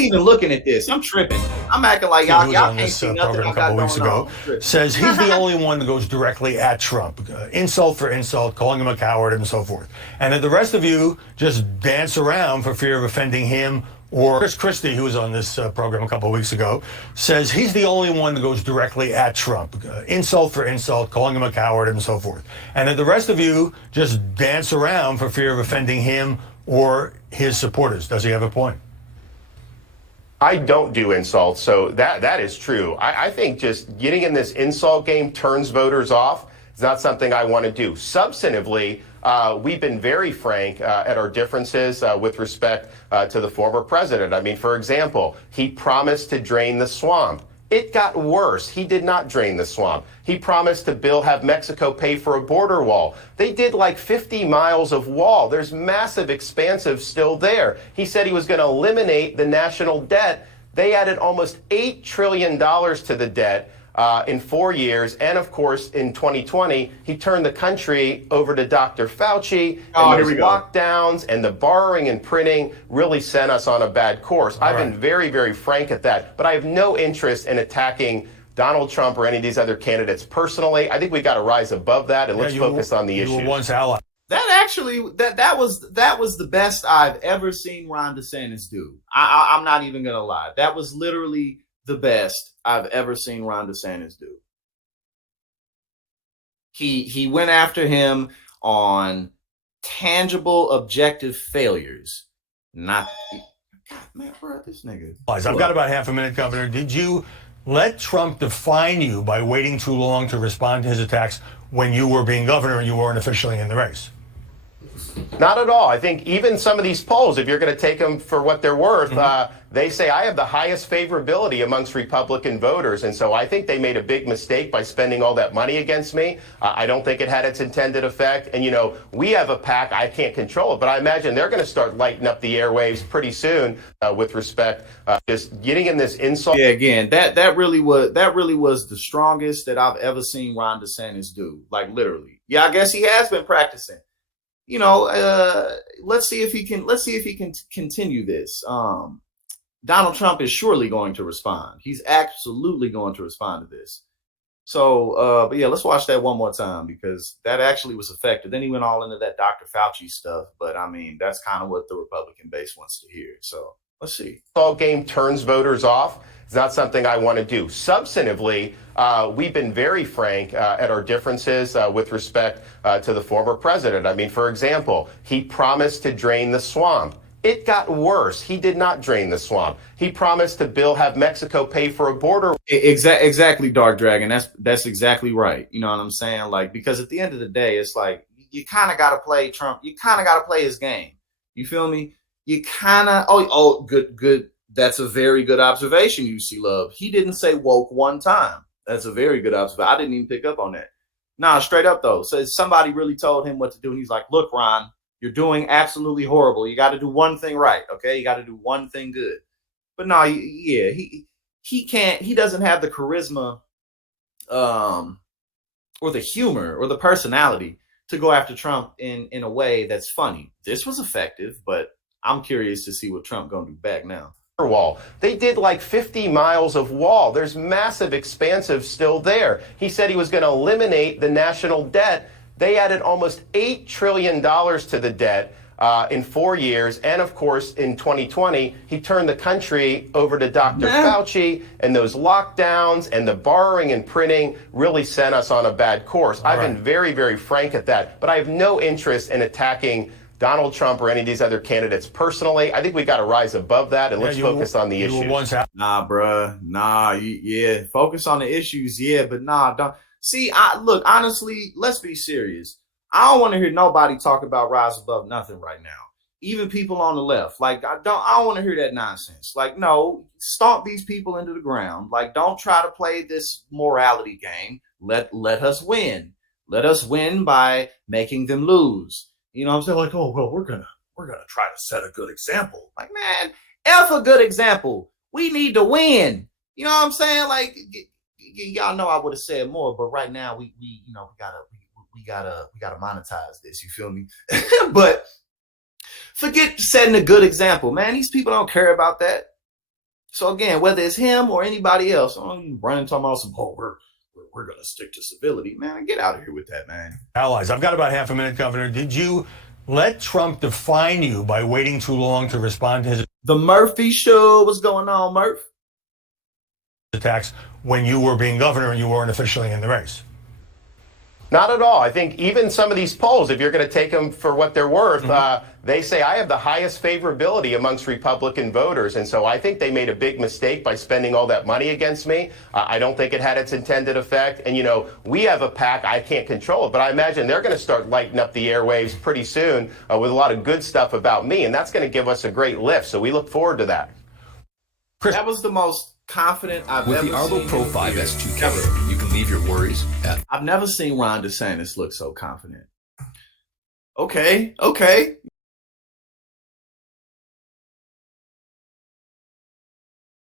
even looking at this. I'm tripping. I'm acting like Who was y'all on can't this see nothing program I a got couple weeks going ago, on. says he's the only one that goes directly at Trump, insult for insult, calling him a coward and so forth. And that the rest of you just dance around for fear of offending him. Or Chris Christie, who was on this program a couple of weeks ago, says he's the only one that goes directly at Trump, insult for insult, calling him a coward and so forth. And that the rest of you just dance around for fear of offending him or his supporters. Does he have a point? I don't do insults, so that is true. I think just getting in this insult game turns voters off. It's not something I want to do. Substantively, we've been very frank at our differences with respect to the former president. I mean, for example, he promised to drain the swamp. It got worse. He did not drain the swamp. He promised to have Mexico pay for a border wall. They did like 50 miles of wall. There's massive expansive still there. He said he was going to eliminate the national debt. They added almost $8 trillion to the debt in 4 years. And of course, in 2020, he turned the country over to Dr. Fauci. And those lockdowns and the borrowing and printing really sent us on a bad course. I've been very, very frank at that. But I have no interest in attacking Donald Trump or any of these other candidates personally. I think we've got to rise above that and let's focus on the issues. You were once ally. That actually, that was the best I've ever seen Ron DeSantis do. I'm not even gonna lie. That was literally the best I've ever seen Ron DeSantis do. He went after him on tangible, objective failures. Not, God, man, bro, this nigga. I've got about half a minute, Governor. Did you let Trump define you by waiting too long to respond to his attacks when you were being governor and you weren't officially in the race? Not at all. I think even some of these polls, if you're going to take them for what they're worth, they say I have the highest favorability amongst Republican voters. And so I think they made a big mistake by spending all that money against me. I don't think it had its intended effect. And, you know, we have a PAC. I can't control it, but I imagine they're going to start lighting up the airwaves pretty soon with respect just getting in this insult. Yeah, again, that really was the strongest that I've ever seen Ron DeSantis do. Like literally. Yeah, I guess he has been practicing. You know, let's see if he can continue this. Donald Trump is surely going to respond. He's absolutely going to respond to this. So, but yeah, let's watch that one more time because that actually was effective. Then he went all into that Dr. Fauci stuff. But I mean, that's kind of what the Republican base wants to hear. So let's see. All game turns voters off. It's not something I want to do. Substantively, we've been very frank at our differences with respect to the former president. I mean, for example, he promised to drain the swamp. It got worse. He did not drain the swamp. He promised to have Mexico pay for a border. Exactly, Dark Dragon. That's exactly right. You know what I'm saying? Like, because at the end of the day, it's like you kind of got to play Trump. You kind of got to play his game. You feel me? You kind of. Good. That's a very good observation, UC Love. He didn't say woke one time. That's a very good observation. I didn't even pick up on that. Nah, straight up though. So somebody really told him what to do, and he's like, "Look, Ron, you're doing absolutely horrible. You got to do one thing right, okay? You got to do one thing good." But no, yeah, he can't. He doesn't have the charisma, or the humor, or the personality to go after Trump in a way that's funny. This was effective, but I'm curious to see what Trump gonna do back now. Wall. They did like 50 miles of wall. There's massive expansive still there. He said he was going to eliminate the national debt. They added almost $8 trillion to the debt in 4 years. And of course, in 2020, he turned the country over to Dr. Fauci, and those lockdowns and the borrowing and printing really sent us on a bad course. I've been very, very frank at that, but I have no interest in attacking Donald Trump or any of these other candidates personally. I think we've got to rise above that and let's focus on the issues. Nah, bruh. Nah, yeah. Focus on the issues, yeah, but nah, don't. See, look, honestly, let's be serious. I don't want to hear nobody talk about rise above nothing right now. Even people on the left. Like, I don't want to hear that nonsense. Like, no, stomp these people into the ground. Like, don't try to play this morality game. Let us win. Let us win by making them lose. You know what I'm saying? Like, oh, well, we're gonna try to set a good example. Like, man, F a good example. We need to win. You know what I'm saying? Like, y'all know I would have said more, but right now we gotta monetize this. You feel me? But forget setting a good example, man. These people don't care about that. So again, whether it's him or anybody else, I'm running talking about some, oh, we're gonna stick to civility, man. Get out of here with that, man. Allies. I've got about half a minute, Governor. Did you let Trump define you by waiting too long to respond to his The Murphy Show, what's going on, Murph? attacks when you were being governor and you weren't officially in the race? Not at all. I think even some of these polls, if you're going to take them for what they're worth, they say I have the highest favorability amongst Republican voters. And so I think they made a big mistake by spending all that money against me. I don't think it had its intended effect. And, you know, we have a PAC. I can't control it, but I imagine they're going to start lighting up the airwaves pretty soon with a lot of good stuff about me. And that's going to give us a great lift. So we look forward to that. Chris, that was the most confident I've ever seen. With the Arlo Pro 5S2K, you can leave your worries at. I've never seen Ron DeSantis look so confident. Okay.